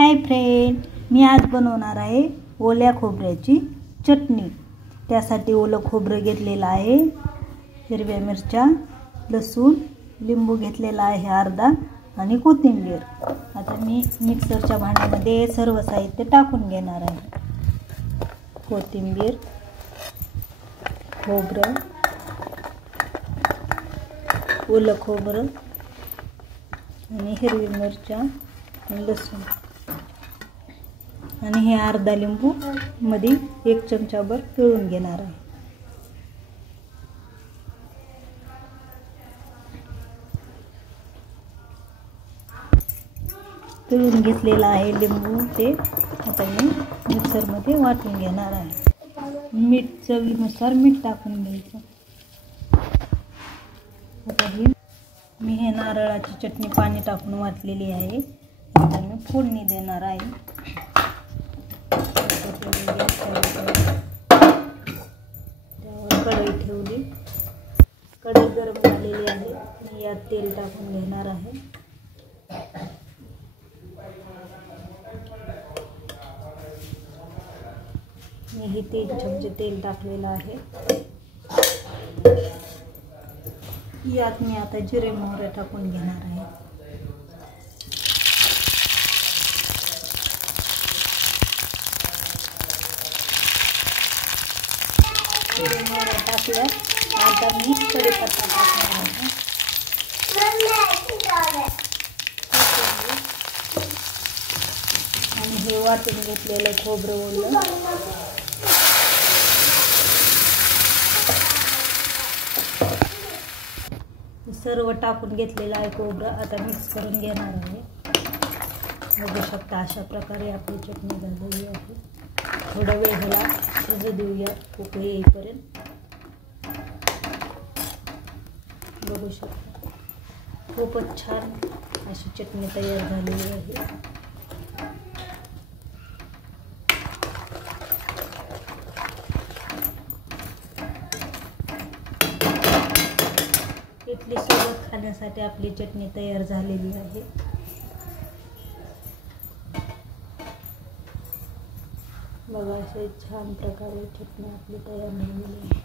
Hi friend, मी आज बनवणार आहे ओल्या खोबऱ्याची चटणी। त्यासाठी ओलं खोबरं घेतलेलं आहे, हिरव्या मिरच्या, लसूण, लिंबू घेतलेला आहे अर्धा आणि कोथिंबीर। आता मी मिक्सरच्या भांड्यामध्ये सर्व साहित्य टाकून घेणार आहे। कोथिंबीर, खोबरं, ओलं खोबरं आणि हिरवी मिरच्या, लसूण आणि हे अर्धा लिंबू मध्ये 1 चमचाभर पिळून घेणार आहे। पिळून घेतलेला आहे लिंबू, ते आता मी मिक्सरमध्ये वाटून घेणार आहे। मीठ चवीनुसार मीठ टाकून घ्यायचं। आता मी हे नारळाची चटणी पाणी टाकून वाटलेली आहे। आता मी फोडणी देणार आहे। त्यावर कढई ठेवली, कढई गरम झालेली आहे। मी यात तेल टाकून घेणार आहे। मी हे 3 चमचे तेल टाकलेलं आहे। यात मी आता जिरे मोहरी टाकून घेणार आहे। जिरे मोहरी टाकलं, आता मी कढीपत्ता टाकणार आहे। आणि हे वाटून घेतलेलं खोबरं ओलं सर्व टाकून घेतलेलं आहे खोबरं। आता मिक्स करून घेणार आहे। बघू शकता अशा प्रकारे आपली चटणी झालेली आहे। थोडा वेळ ह्याला शिजू देऊया, उकळी येईपर्यंत। बघू शकता खूपच छान अशी चटणी तयार झालेली आहे। इडली सोबत खाण्यासाठी आपली चटणी तयार झालेली आहे। बघा असे छान प्रकारे चटणी आपली तयार झालेली आहे।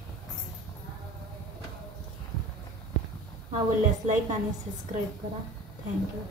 आवडल्यास लाईक आणि सबस्क्राईब करा। थँक्यू।